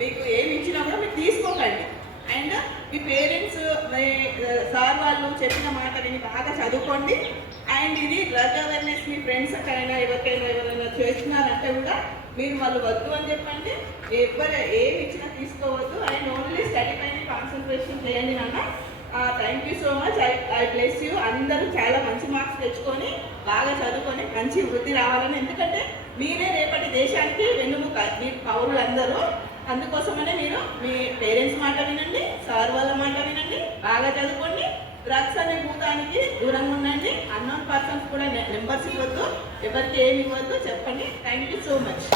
మీకు ఏమి ఇచ్చినా కూడా మీరు తీసుకోకండి. అండ్ మీ పేరెంట్స్ సార్ వాళ్ళు చెప్పిన మాట విని బాగా చదువుకోండి. అండ్ ఇది డ్రగ్ అవేర్నెస్ మీ ఫ్రెండ్స్ అయినా ఎవరైనా చేస్తున్నారంటే కూడా మీరు వాళ్ళు వద్దు అని చెప్పండి. ఏమి ఇచ్చినా తీసుకోవద్దు. అండ్ ఓన్లీ స్టడీ పైన కాన్సన్ట్రేషన్ చేయండి నాన్న. Thank you so much. I bless you. అందరూ చాలా మంచి మార్క్స్ తెచ్చుకొని బాగా చదువుకొని మంచి వృత్తి రావాలని, ఎందుకంటే మీరే రేపటి దేశానికి వెన్నుముక, మీ పౌరులందరూ. అందుకోసమనే మీరు మీ పేరెంట్స్ మాట వినండి, సార్ వాళ్ళ మాట వినండి, బాగా చదువుకోండి. డ్రగ్స్ అనే భూతానికి దూరంగా ఉండండి. అన్నోన్ పర్సన్స్ కూడా నెంబర్స్ ఇవ్వద్దు, ఎవరికి ఏమి ఇవ్వద్దు చెప్పండి. Thank you so much.